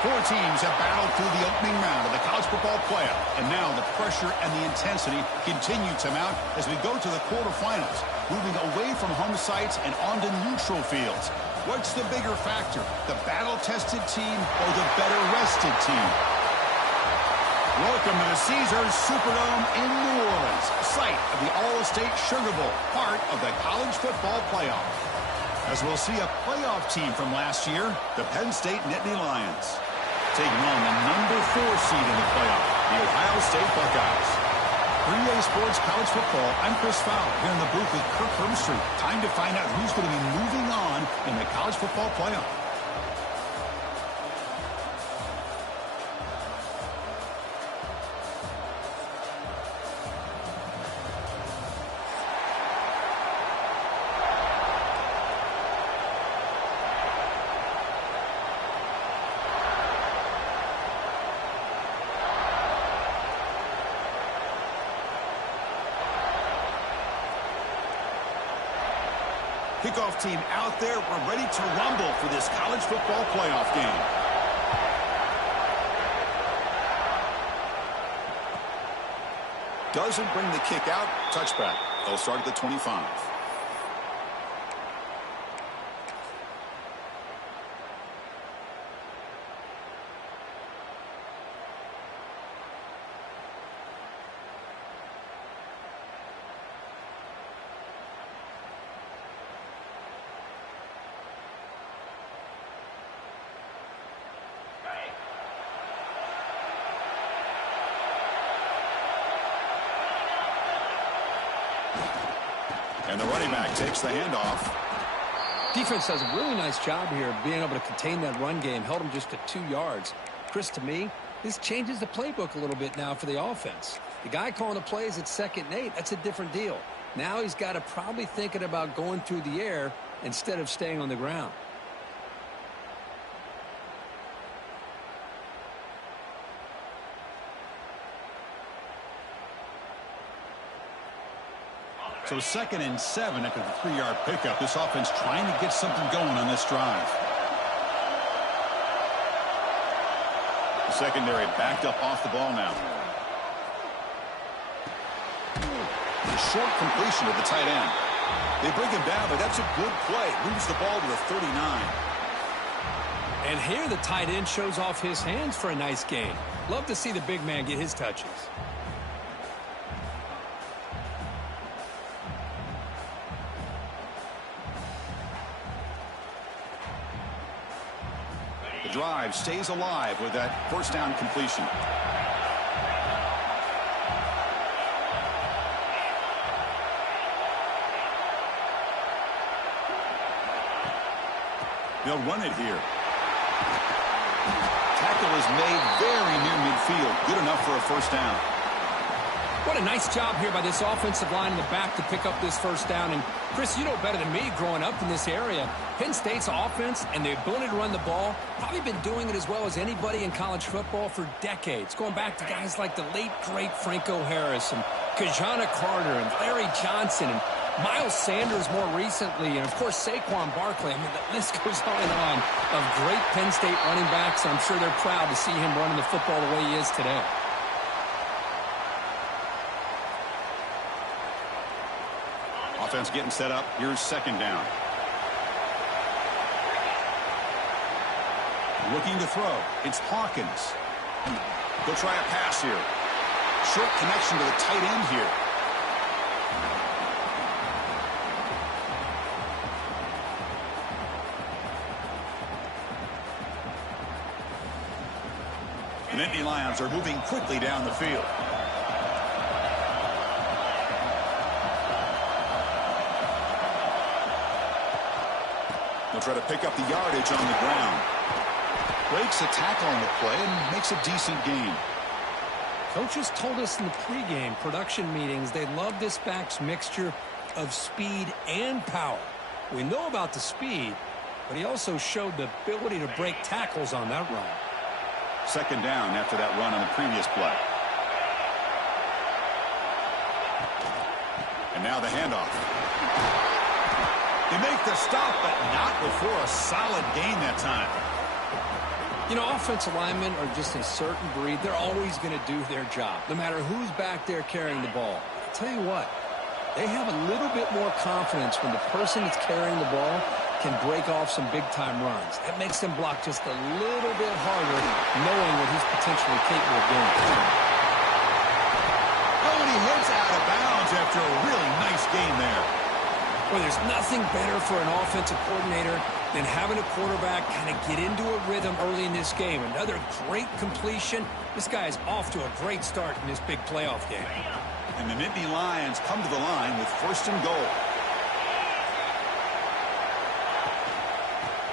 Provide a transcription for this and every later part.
Four teams have battled through the opening round of the college football playoff, and now the pressure and the intensity continue to mount as we go to the quarterfinals, moving away from home sites and onto neutral fields. What's the bigger factor, the battle-tested team or the better-rested team? Welcome to the Caesars Superdome in New Orleans, site of the All-State Sugar Bowl, part of the college football playoff. As we'll see a playoff team from last year, the Penn State Nittany Lions, taking on the number 4 seed in the playoff, the Ohio State Buckeyes. 3A Sports College Football, I'm Chris Fowler, here in the booth with Kirk Herbstreit. Time to find out who's going to be moving on in the college football playoff. Kickoff team out there. We're ready to rumble for this college football playoff game. Doesn't bring the kick out. Touchback. They'll start at the 25. And the running back takes the handoff. Defense does a really nice job here being able to contain that run game. Held him just to 2 yards. Chris, to me, this changes the playbook a little bit now for the offense. The guy calling the plays at 2nd and 8, that's a different deal. Now he's got to probably thinking about going through the air instead of staying on the ground. So 2nd and 7 after the 3-yard pickup. This offense trying to get something going on this drive. The secondary backed up off the ball now. A short completion to the tight end. They bring him down, but that's a good play. Moves the ball to the 39. And here the tight end shows off his hands for a nice gain. Love to see the big man get his touches. Drive stays alive with that first down completion. They'll run it here. Tackle is made very near midfield. Good enough for a first down. What a nice job here by this offensive line in the back to pick up this first down. And, Chris, you know better than me growing up in this area, Penn State's offense and the ability to run the ball, probably been doing it as well as anybody in college football for decades, going back to guys like the late, great Franco Harris and Kajana Carter and Larry Johnson and Miles Sanders more recently, and, of course, Saquon Barkley. I mean, the list goes on and on of great Penn State running backs. I'm sure they're proud to see him running the football the way he is today. Offense getting set up. Here's 2nd down. Looking to throw. It's Hawkins. They'll try a pass here. Short connection to the tight end here. The Nittany Lions are moving quickly down the field. They'll try to pick up the yardage on the ground. Breaks a tackle on the play and makes a decent gain. Coaches told us in the pregame production meetings they love this back's mixture of speed and power. We know about the speed, but he also showed the ability to break tackles on that run. 2nd down after that run on the previous play. And now the handoff. They make the stop, but not before a solid gain that time. You know, offensive linemen are just a certain breed. They're always going to do their job, no matter who's back there carrying the ball. I'll tell you what, they have a little bit more confidence when the person that's carrying the ball can break off some big-time runs. That makes them block just a little bit harder, knowing what he's potentially capable of doing. Oh, and he heads out of bounds after a really nice game there. Well, there's nothing better for an offensive coordinator than having a quarterback kind of get into a rhythm early in this game. Another great completion. This guy is off to a great start in this big playoff game. And the Nittany Lions come to the line with 1st and goal.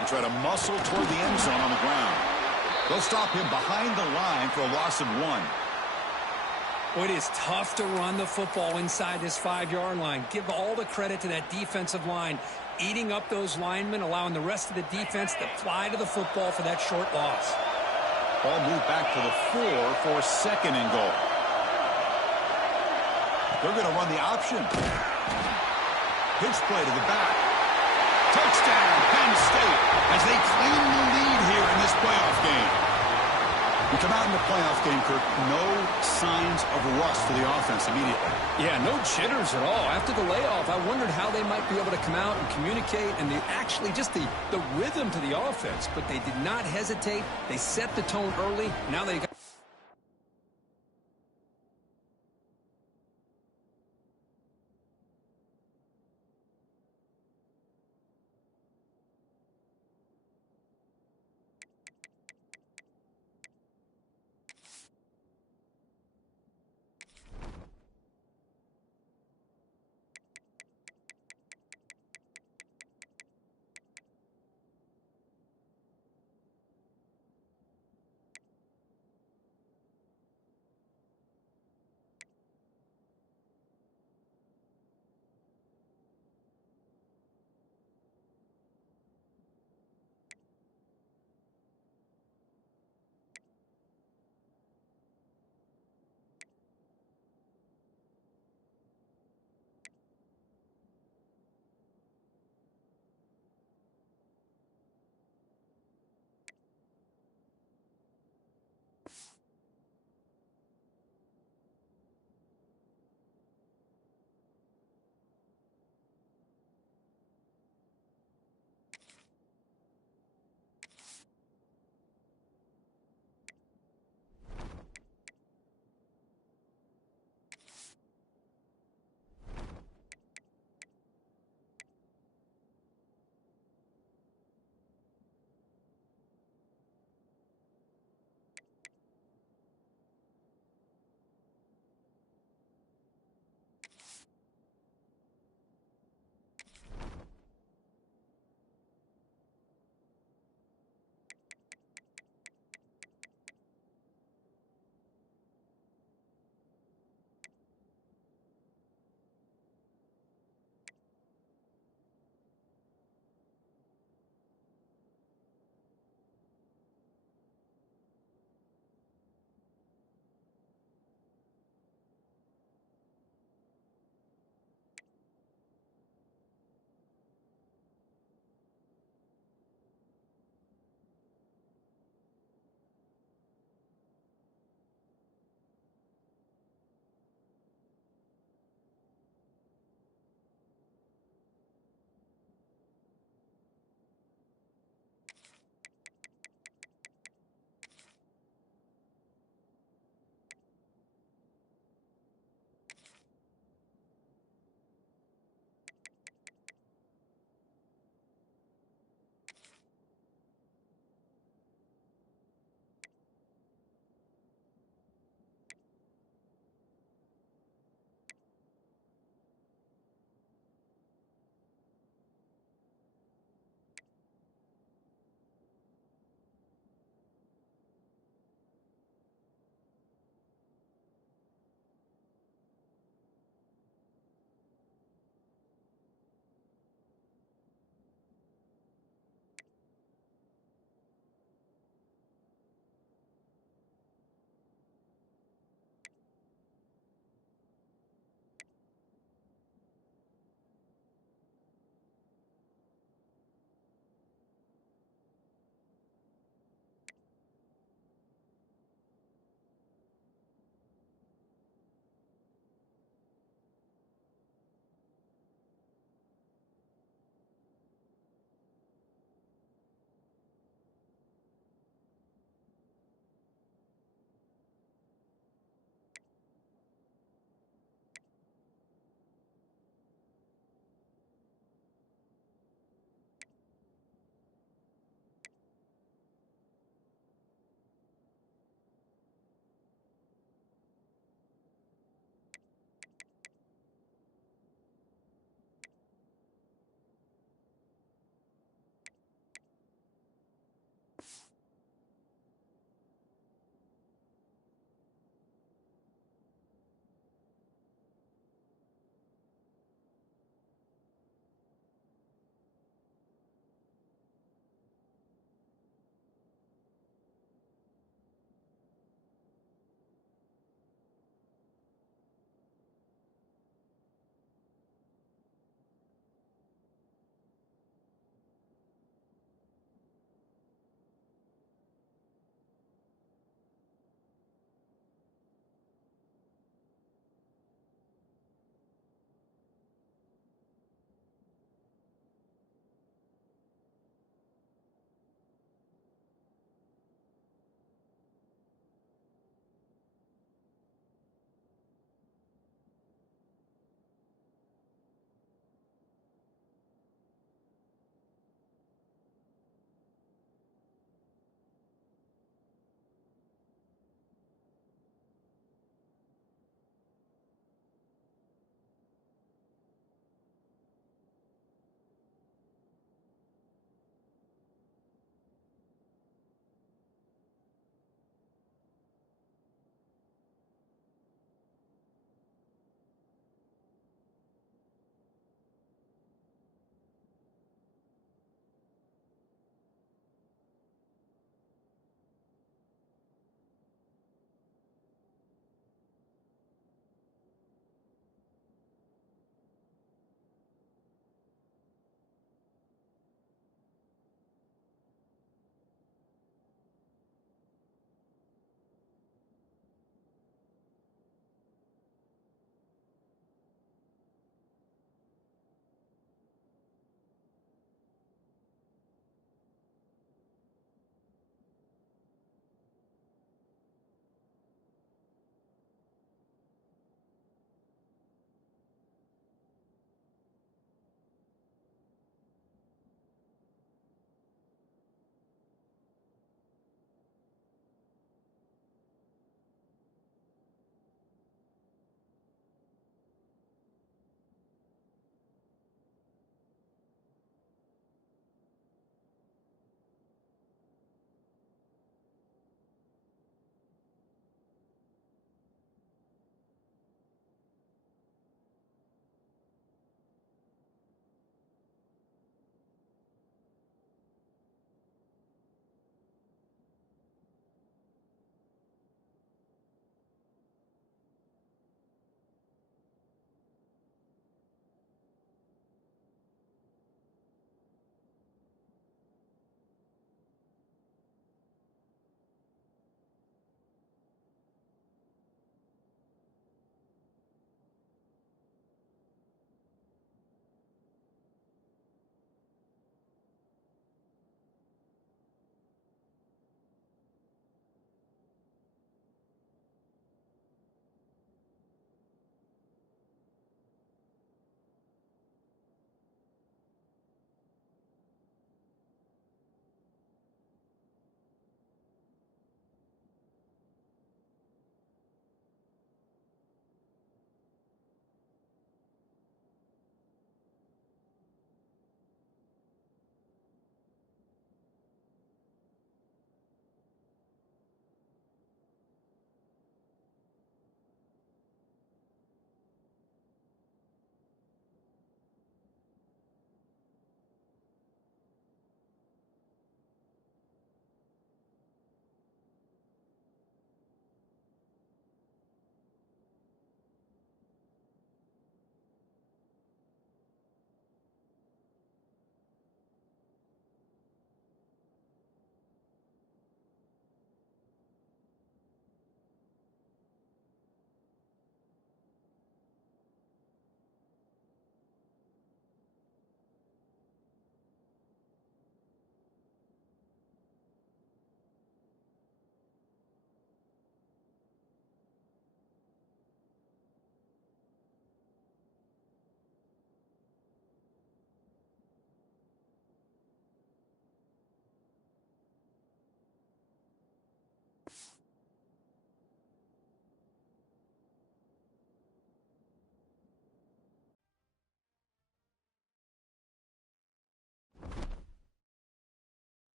They try to muscle toward the end zone on the ground. They'll stop him behind the line for a loss of 1. Well, it is tough to run the football inside this 5-yard line. Give all the credit to that defensive line, eating up those linemen, allowing the rest of the defense to fly to the football for that short loss. Ball moved back to the 4 for 2nd and goal. They're going to run the option. Pitch play to the back. Touchdown, Penn State, as they claim the lead here in this playoff game. We come out in the playoff game, Kirk, no signs of rust for the offense immediately. Yeah, no jitters at all. After the layoff, I wondered how they might be able to come out and communicate, and actually just the rhythm to the offense. But they did not hesitate. They set the tone early. Now they got